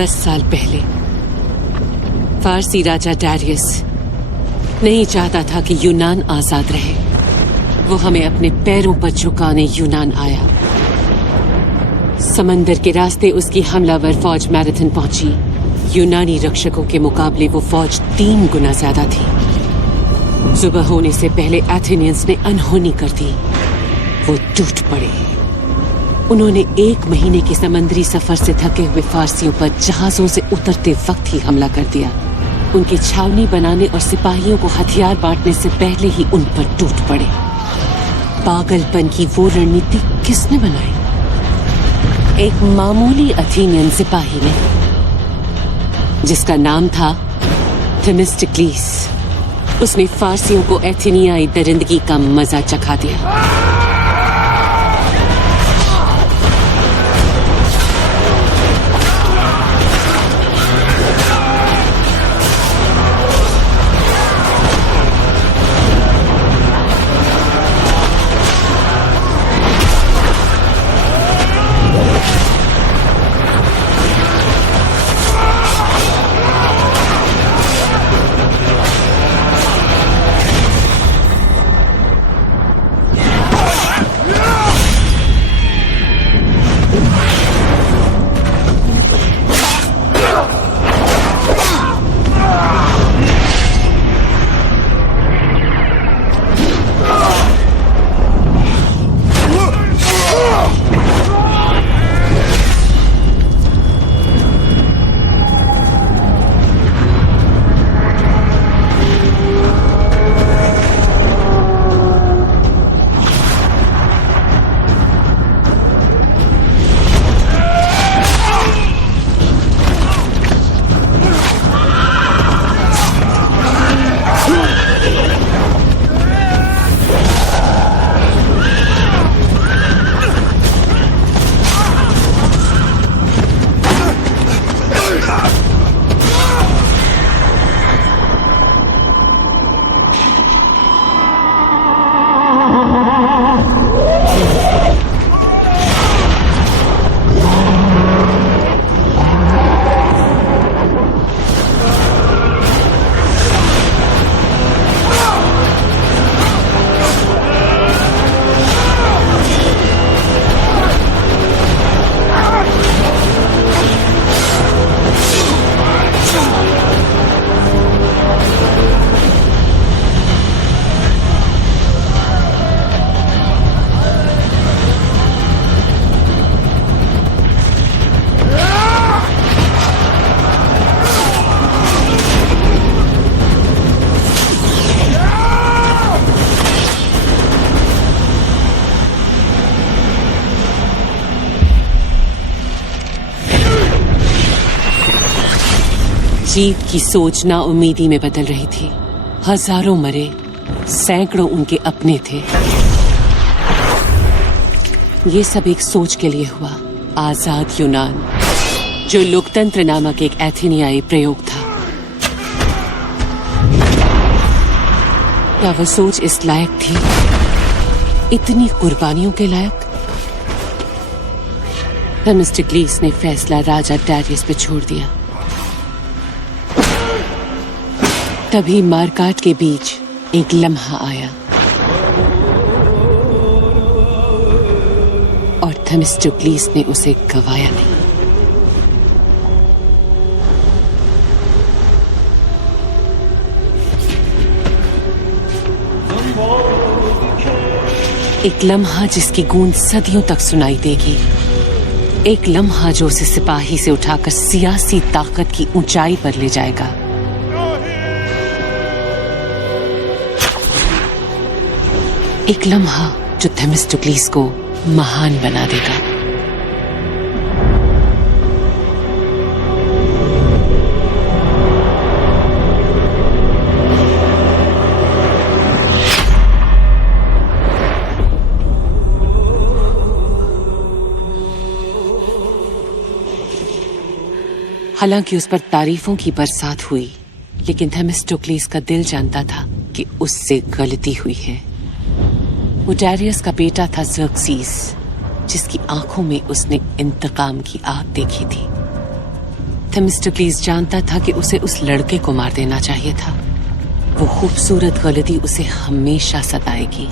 10 साल पहले फारसी राजा डारियस नहीं चाहता था कि यूनान आजाद रहे। वो हमें अपने पैरों पर झुकाने यूनान आया। समंदर के रास्ते उसकी हमलावर फौज मैराथन पहुंची। यूनानी रक्षकों के मुकाबले वो फौज 3 गुना ज्यादा थी। सुबह होने से पहले एथेनियंस ने अनहोनी कर दी। वो टूट पड़े। उन्होंने 1 महीने के समुद्री सफर से थके हुए फारसियों पर जहाजों से उतरते वक्त ही हमला कर दिया। उनकी छावनी बनाने और सिपाहियों को हथियार बांटने से पहले ही उन पर टूट पड़े। पागलपन की वो रणनीति किसने बनाई? एक मामूली अथेनियन सिपाही ने, जिसका नाम था थेमिस्टोक्लीस। उसने फारसियों को एथेनियाई दरिंदगी का मजा चखा दिया। जीव की सोच नाउम्मीदी में बदल रही थी। हजारों मरे, सैकड़ों उनके अपने थे। ये सब एक सोच के लिए हुआ, आजाद यूनान, जो लोकतंत्र नामक एक एथेनियाई प्रयोग था। क्या वो सोच इस लायक थी, इतनी कुर्बानियों के लायक? थेमिस्टोक्लीस ने फैसला राजा डारियस पे छोड़ दिया। तभी मारकाट के बीच एक लम्हा आया और थेमिस्टोक्लीस ने उसे गवाया नहीं। एक लम्हा जिसकी गूंज सदियों तक सुनाई देगी। एक लम्हा जो उसे सिपाही से उठाकर सियासी ताकत की ऊंचाई पर ले जाएगा। एक लम्हा जो थेमिस्टोक्लीस को महान बना देगा। हालांकि उस पर तारीफों की बरसात हुई, लेकिन थेमिस्टोक्लीस का दिल जानता था कि उससे गलती हुई है। वो डारियस का बेटा था ज़र्क्सीस, जिसकी आंखों में उसने इंतकाम की आग देखी थी। थेमिस्टोक्लीस जानता था कि उसे उस लड़के को मार देना चाहिए था। वो खूबसूरत गलती उसे हमेशा सताएगी।